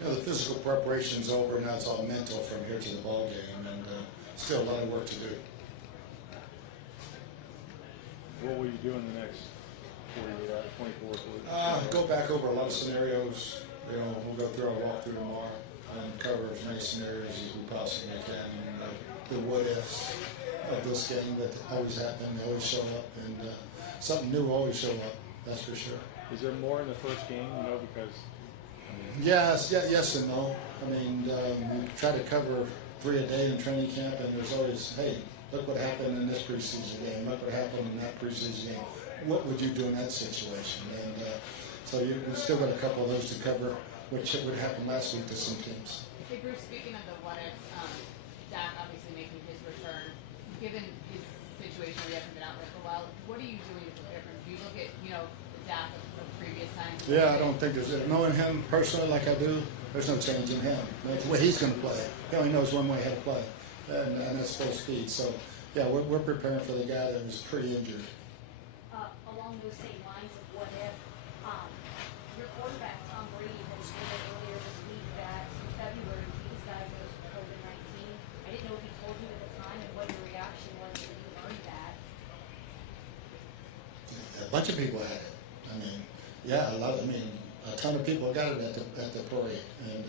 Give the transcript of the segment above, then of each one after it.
the physical preparation's over. Now it's all mental from here to the ball game, and still a lot of work to do. What will you do in the next 48 hours, 24, 48? Go back over a lot of scenarios. We'll go through our walkthrough tomorrow and cover as many scenarios as we possibly can. And the what ifs of this game that always happen, they always show up, and something new will always show up. That's for sure. Is there more in the first game? Because yes and no. I mean, we try to cover 3 a day in training camp, and there's always, hey, look what happened in this preseason game. Look what happened in that preseason game. What would you do in that situation? And so you've still got a couple of those to cover, which would happen last week to some teams. Hey, Bruce, speaking of the what-ifs, Dak obviously making his return, given his situation where he hasn't been out there for a while, what are you doing to prepare for him? Do you look at, the Dak of previous times? Yeah, I don't think there's, knowing him personally like I do, there's no change in him. That's the way he's going to play. He only knows one way how to play, and that's full speed. So, yeah, we're preparing for the guy that was pretty injured. Along those same lines of what if, your quarterback, Tom Brady, had stated earlier this week that in February he was diagnosed with COVID-19. I didn't know if he told you at the time and what your reaction was when you learned that. A bunch of people had it. I mean, a ton of people got it at the parade, and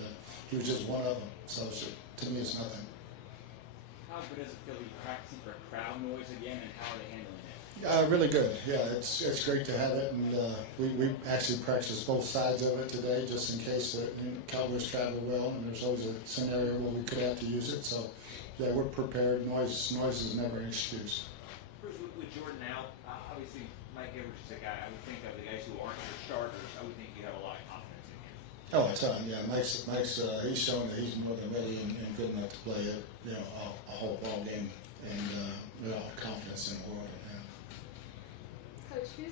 he was just one of them. So to me, it's nothing. How good does it feel to be practicing for crowd noise again, and how are they handling it? Really good. Yeah, it's great to have it, and we actually practiced both sides of it today, just in case the Cowboys travel well, and there's always a scenario where we could have to use it. So, yeah, we're prepared. Noise is never an excuse. Bruce, with Jordan out, obviously Mike Edwards is a guy I would think of the guys who aren't your starters. I would think you have a lot of confidence in him. Oh, a ton. Yeah, Mike's he's shown that he's more than ready and good enough to play a whole ball game, and with all the confidence in the world. Coach, who's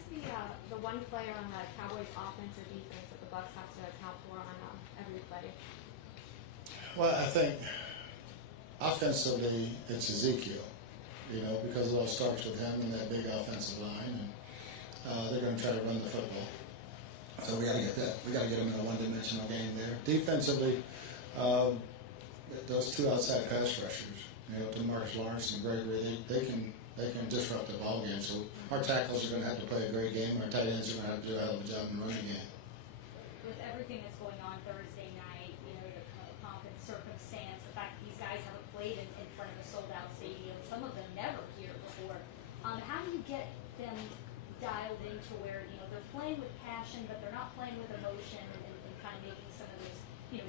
the one player on the Cowboys offense or defense that the Bucs have to account for on every play? Well, I think offensively it's Ezekiel, because it all starts with him and that big offensive line, and they're going to try to run the football. So we got to get that. We got to get them in a one-dimensional game there. Defensively, those 2 outside pass rushers, DeMarcus Lawrence and Gregory, they can disrupt the ball game. So our tackles are going to have to play a great game. Our tight ends are going to have to do a hell of a job in the running game. With everything that's going on Thursday night, the pomp and circumstance, the fact that these guys haven't played in front of a sold-out stadium, some of them never here before. How do you get them dialed into where they're playing with passion, but they're not playing with emotion, and kind of making some of those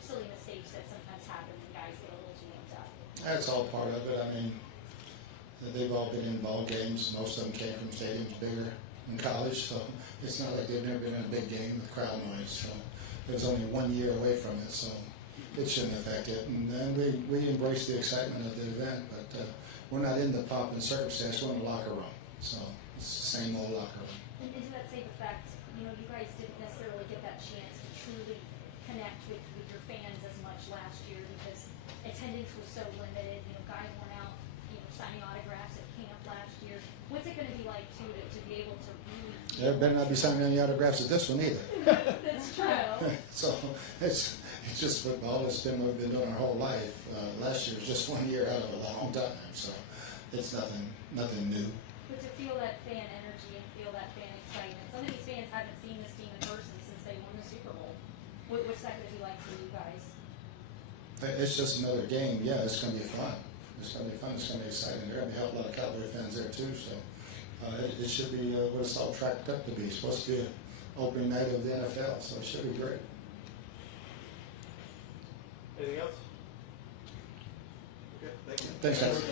silly mistakes that sometimes happen when guys get a little too amped up? That's all part of it. I mean, they've all been in ball games. Most of them came from stadiums bigger in college, so it's not like they've never been in a big game with crowd noise. So it was only 1 year away from it, so it shouldn't affect it. And then we embrace the excitement of the event, but we're not in the pomp and circumstance. We're in the locker room, so it's the same old locker room. And to that same effect, you guys didn't necessarily get that chance to truly connect with your fans as much last year because attendance was so limited. Guys weren't out, signing autographs at camp last year. What's it going to be like to be able to really? There better not be signing any autographs at this one either. That's true. So it's just football. It's been what we've been doing our whole life. Last year was just 1 year out of a long time, so it's nothing new. But to feel that fan energy and feel that fan excitement, some of these fans haven't seen this team in person since they won the Super Bowl. What's that going to be like for you guys? It's just another game. Yeah, it's going to be fun. It's going to be fun. It's going to be exciting. There are going to be a lot of Cowboy fans there too. So it should be what it's all tracked up to be. It's supposed to be an opening night of the NFL, so it should be great. Anything else? Okay, thank you. Thanks, guys.